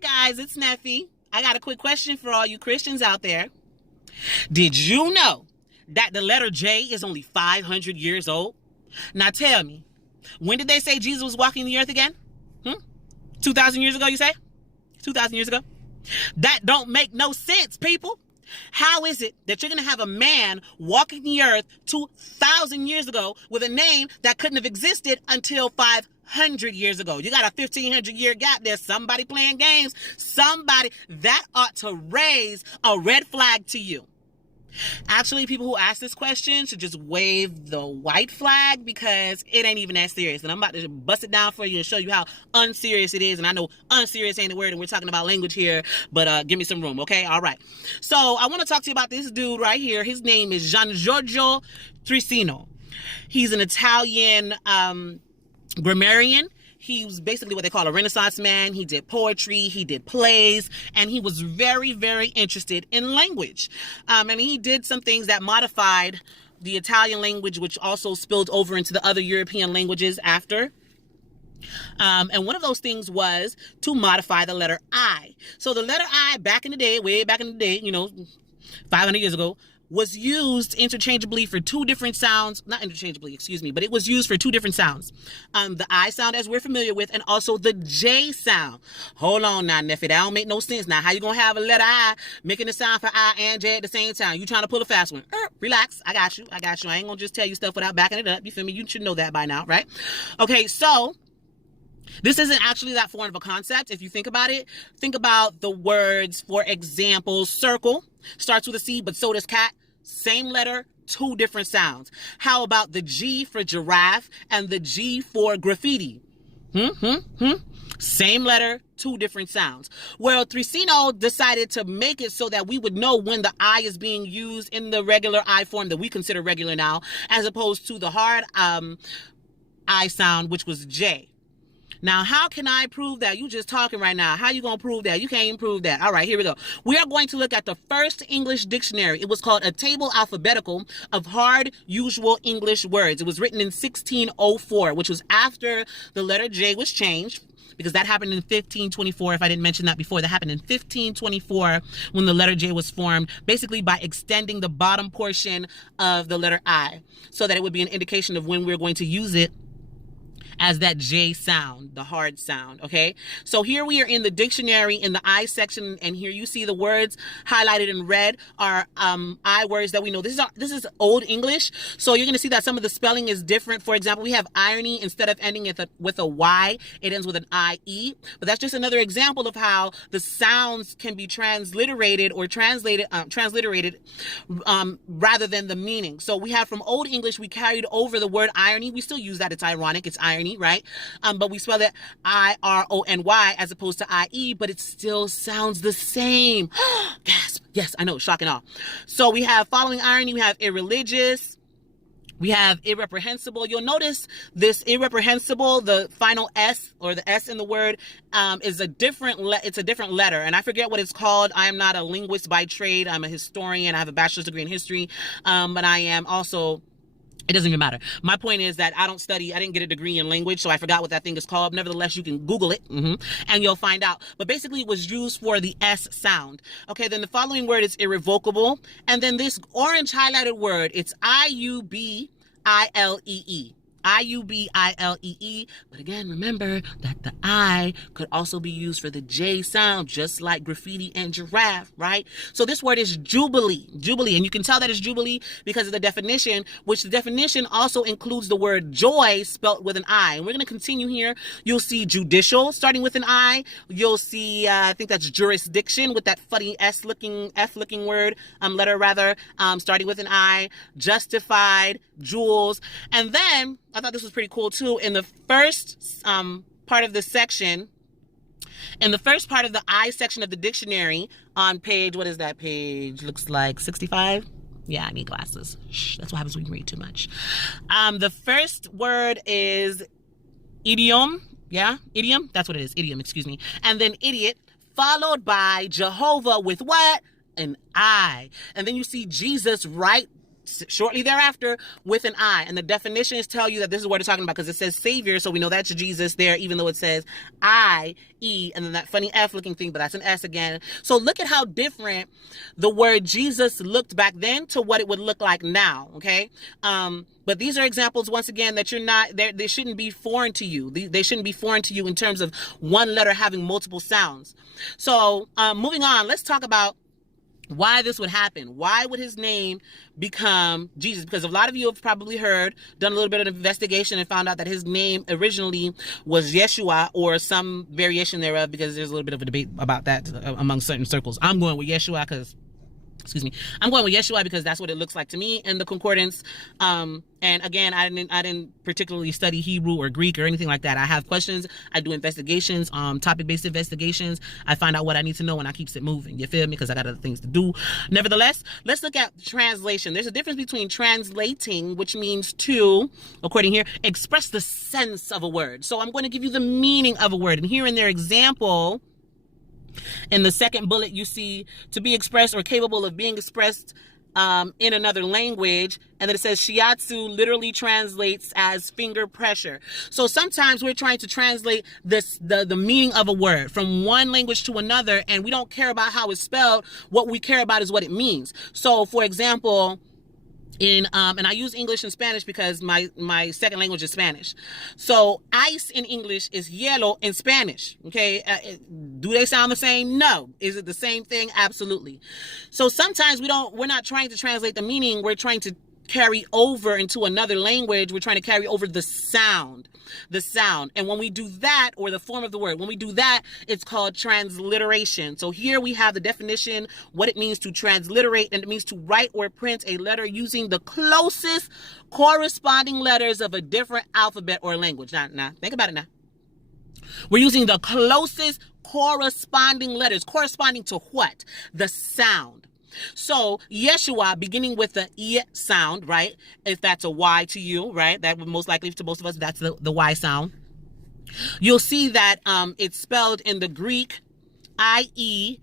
Guys, it's Neffy. I got a quick question for all you Christians out there. Did you know that the letter J is only 500 years old? Now tell me, when did they say Jesus was walking the earth again? 2,000 years ago, you say? 2,000 years ago? That don't make no sense, people. How is it that you're going to have a man walking the earth 2,000 years ago with a name that couldn't have existed until 500 years ago? You got a 1,500-year gap there. Somebody playing games. Somebody. That ought to raise a red flag to you. Actually, people who ask this question should just wave the white flag because it ain't even that serious. And I'm about to bust it down for you and show you how unserious it is. And I know unserious ain't a word and we're talking about language here, but give me some room, okay? All right. So I want to talk to you about this dude right here. His name is Gian Giorgio Trissino. He's an Italian grammarian. He was basically what they call a Renaissance man. He did poetry, he did plays, and he was very, very interested in language. And he did some things that modified the Italian language, which also spilled over into the other European languages after. And one of those things was to modify the letter I. So the letter I, back in the day, way back in the day, 500 years ago, was used interchangeably for two different sounds. Not interchangeably, excuse me, but it was used for two different sounds. The I sound, as we're familiar with, and also the J sound. Hold on now, Neffy, that don't make no sense. Now, how you gonna have a letter I making the sound for I and J at the same time? You trying to pull a fast one. Relax, I got you. I ain't gonna just tell you stuff without backing it up. You feel me? You should know that by now, right? Okay, so this isn't actually that foreign of a concept. If you think about it, think about the words, for example, circle starts with a C, but so does cat. Same letter, two different sounds. How about the G for giraffe and the G for graffiti? Same letter, two different sounds. Well, Trissino decided to make it so that we would know when the I is being used in the regular I form that we consider regular now, as opposed to the hard I sound, which was J. Now, how can I prove that? You just talking right now. How you going to prove that? You can't even prove that. All right, here we go. We are going to look at the first English dictionary. It was called A Table Alphabetical of Hard Usual English Words. It was written in 1604, which was after the letter J was changed, because that happened in 1524. If I didn't mention that before, that happened in 1524 when the letter J was formed, basically by extending the bottom portion of the letter I so that it would be an indication of when we're going to use it as that J sound, the hard sound, okay? So here we are in the dictionary in the I section, and here you see the words highlighted in red are I words that we know. This is Old English, so you're gonna see that some of the spelling is different. For example, we have irony. Instead of ending with a Y, it ends with an IE, but that's just another example of how the sounds can be transliterated or translated rather than the meaning. So we have from Old English, we carried over the word irony. We still use that, it's ironic, it's irony, right? But we spell it IRONY as opposed to IE, but it still sounds the same. Gasp. Yes, I know, shock and awe. So we have, following irony, we have irreligious, we have irreprehensible. You'll notice this irreprehensible, the final S or the S in the word is a different letter, and I forget what it's called. I am not a linguist by trade. I'm a historian. I have a bachelor's degree in history, but I am also, it doesn't even matter. My point is that I didn't get a degree in language, so I forgot what that thing is called. Nevertheless, you can Google it, and you'll find out. But basically, it was used for the S sound. Okay, then the following word is irrevocable. And then this orange highlighted word, it's IUBILEE. IUBILEE. But again, remember that the I could also be used for the J sound, just like graffiti and giraffe, right? So this word is jubilee, and you can tell that it's jubilee because of the definition, which the definition also includes the word joy spelt with an I. And we're going to continue here. You'll see judicial starting with an I. You'll see, I think that's jurisdiction with that funny F-looking word, letter rather, starting with an I. Justified, jewels, and then I thought this was pretty cool too. In the first part of the section, in the first part of the I section of the dictionary on page, what is that page? Looks like 65. Yeah, I need glasses. Shh, that's what happens when you read too much. The first word is idiom. Yeah, idiom. That's what it is. Idiom, excuse me. And then idiot, followed by Jehovah with what? An I. And then you see Jesus right shortly thereafter with an I. And the definitions tell you that this is what they're talking about, because it says Savior, so we know that's Jesus there, even though it says I-E, and then that funny F looking thing, but that's an S again. So look at how different the word Jesus looked back then to what it would look like now, okay? But these are examples, once again, that you're not, they shouldn't be foreign to you. They shouldn't be foreign to you in terms of one letter having multiple sounds. So moving on, let's talk about why this would happen. Why would his name become Jesus? Because a lot of you have probably heard, done a little bit of investigation, and found out that his name originally was Yeshua, or some variation thereof, because there's a little bit of a debate about that among certain circles. I'm going with Yeshua because that's what it looks like to me in the concordance. And again, I didn't particularly study Hebrew or Greek or anything like that. I have questions. I do investigations, topic-based investigations. I find out what I need to know, and I keeps it moving. You feel me? Because I got other things to do. Nevertheless, let's look at translation. There's a difference between translating, which means to, according here, express the sense of a word. So I'm going to give you the meaning of a word. And here in their example, in the second bullet, you see to be expressed or capable of being expressed in another language. And then it says shiatsu literally translates as finger pressure. So sometimes we're trying to translate the meaning of a word from one language to another, and we don't care about how it's spelled. What we care about is what it means. So for example, and I use English and Spanish because my second language is Spanish. So ice in English is hielo in Spanish. Okay, do they sound the same? No. Is it the same thing? Absolutely. So sometimes we're not trying to translate the meaning. We're trying to carry over into another language. We're trying to carry over the sound. And when we do that, or the form of the word, when we do that, it's called transliteration. So here we have the definition, what it means to transliterate, and it means to write or print a letter using the closest corresponding letters of a different alphabet or language. Now, think about it now. We're using the closest corresponding letters. Corresponding to what? The sound. So Yeshua, beginning with the E sound, right? If that's a Y to you, right? That would most likely, to most of us, that's the Y sound. You'll see that it's spelled in the Greek IESOUS,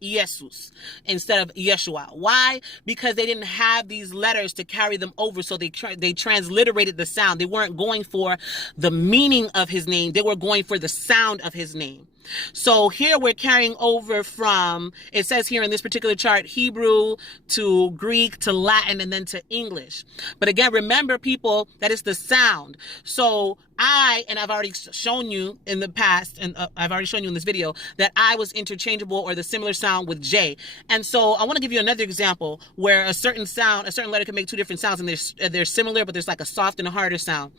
Iesus, instead of Yeshua. Why? Because they didn't have these letters to carry them over, so they transliterated the sound. They weren't going for the meaning of his name. They were going for the sound of his name. So here we're carrying over from, it says here in this particular chart, Hebrew to Greek to Latin and then to English. But again, remember, people, that it's the sound. So I've already shown you in the past, and I've already shown you in this video, that I was interchangeable or the similar sound with J. And so I want to give you another example where a certain letter can make two different sounds, and they're similar, but there's like a soft and a harder sound.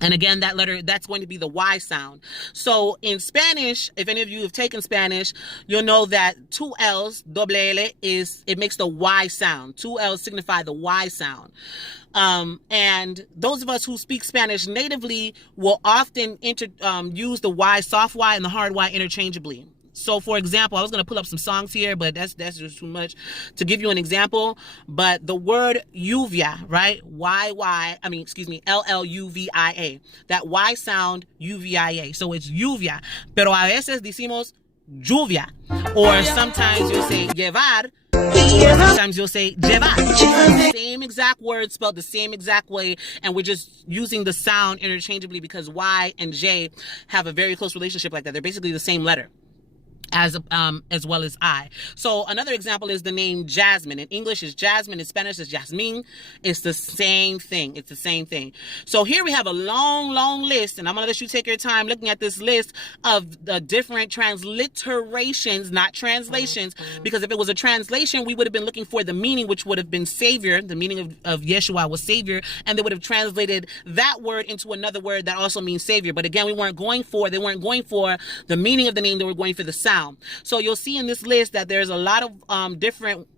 And again, that letter, that's going to be the Y sound. So in Spanish, if any of you have taken Spanish, you'll know that two L's, doble L, it makes the Y sound. Two L's signify the Y sound. And those of us who speak Spanish natively will often use the Y, soft Y, and the hard Y interchangeably. So for example, I was going to pull up some songs here, but that's just too much to give you an example. But the word Lluvia, right? Lluvia. That Y sound, UVIA. So it's Lluvia. Pero a veces decimos lluvia. Or sometimes you'll say llevar. Or sometimes you'll say llevar. Same exact word spelled the same exact way, and we're just using the sound interchangeably because Y and J have a very close relationship like that. They're basically the same letter. As well as I. So another example is the name Jasmine. In English is Jasmine. In Spanish is Jasmine. It's the same thing. It's the same thing. So here we have a long list, and I'm going to let you take your time looking at this list of the different transliterations, not translations, because if it was a translation, we would have been looking for the meaning, which would have been Savior. The meaning of Yeshua was Savior, and they would have translated that word into another word that also means Savior. But again, they weren't going for the meaning of the name. They were going for the sound. So you'll see in this list that there's a lot of different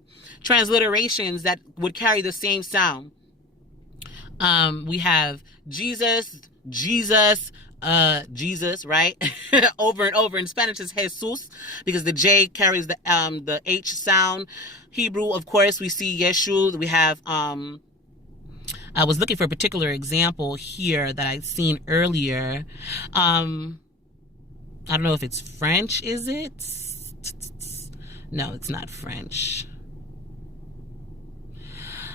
transliterations that would carry the same sound. We have Jesus, right? Over and over. In Spanish is Jesus, because the J carries the H sound. Hebrew, of course, we see Yeshu. We have I was looking for a particular example here that I'd seen earlier. I don't know if it's French, is it? No, it's not French.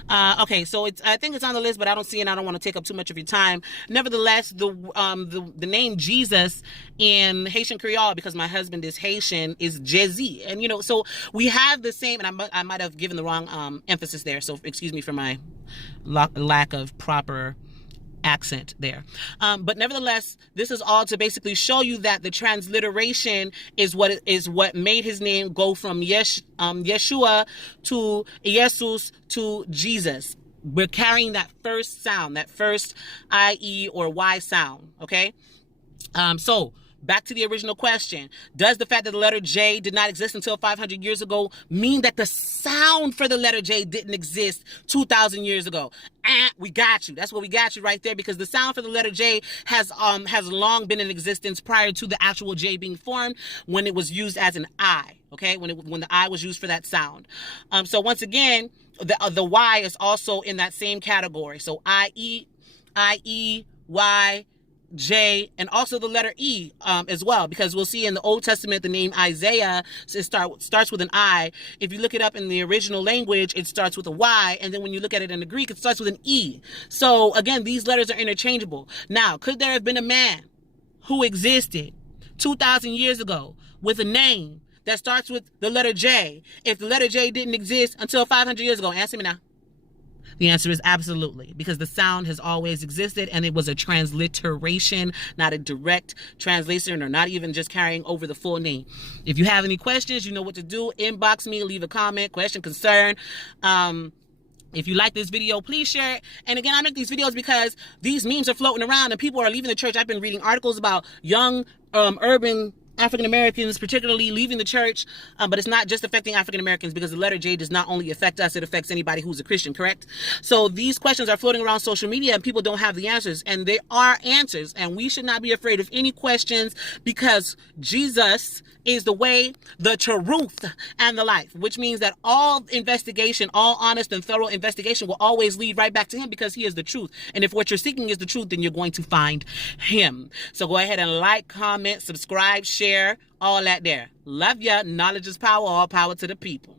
Okay, so I think it's on the list, but I don't see it. And I don't want to take up too much of your time. Nevertheless, the name Jesus in Haitian Creole, because my husband is Haitian, is Jésus, and so we have the same. And I might have given the wrong emphasis there, so excuse me for my lack of proper accent there. But nevertheless, this is all to basically show you that the transliteration is what made his name go from Yeshua to Jesus to Jesus. We're carrying that first sound, that first I-E or Y sound, okay? So back to the original question. Does the fact that the letter J did not exist until 500 years ago mean that the sound for the letter J didn't exist 2,000 years ago? We got you. That's what we got you right there, because the sound for the letter J has long been in existence prior to the actual J being formed, when it was used as an I, okay? When the I was used for that sound. So once again, the Y is also in that same category. So I-E, Y, J, and also the letter E as well, because we'll see in the Old Testament the name Isaiah starts with an I. If you look it up in the original language, it starts with a Y, and then when you look at it in the Greek, it starts with an E. So again, these letters are interchangeable. Now, could there have been a man who existed 2,000 years ago with a name that starts with the letter J if the letter J didn't exist until 500 years ago? Answer me now. The answer is absolutely, because the sound has always existed, and it was a transliteration, not a direct translation, or not even just carrying over the full name. If you have any questions, you know what to do. Inbox me, leave a comment, question, concern. If you like this video, please share it. And again, I make these videos because these memes are floating around and people are leaving the church. I've been reading articles about young urban African Americans particularly leaving the church, but it's not just affecting African Americans, because the letter J does not only affect us, it affects anybody who's a Christian, correct? So these questions are floating around social media and people don't have the answers, and they are answers, and we should not be afraid of any questions, because Jesus is the way, the truth, and the life, which means that all investigation, all honest and thorough investigation will always lead right back to him, because he is the truth. And if what you're seeking is the truth, then you're going to find him. So go ahead and like, comment, subscribe, share, all that there. Love ya. Knowledge is power. All power to the people.